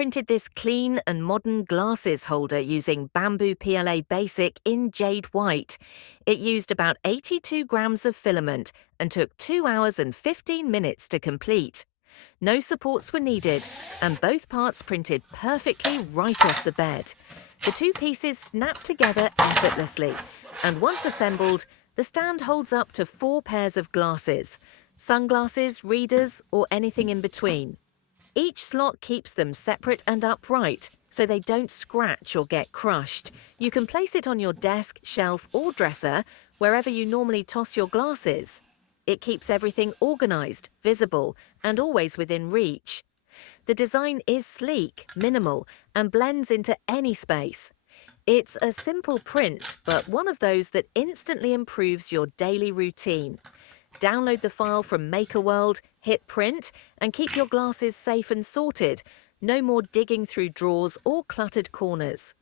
printed this clean and modern glasses holder using Bambu PLA Basic in Jade White. It used about 82 grams of filament and took 2 hours and 15 minutes to complete. No supports were needed, and both parts printed perfectly right off the bed. The two pieces snapped together effortlessly, and once assembled, the stand holds up to 4 pairs of glasses: sunglasses, readers, or anything in between. Each slot keeps them separate and upright, so they don't scratch or get crushed. You can place it on your desk, shelf, or dresser, wherever you normally toss your glasses. It keeps everything organized, visible, and always within reach. The design is sleek, minimal, and blends into any space. It's a simple print, but one of those that instantly improves your daily routine. Download the file from MakerWorld, hit print, and keep your glasses safe and sorted. No more digging through drawers or cluttered corners.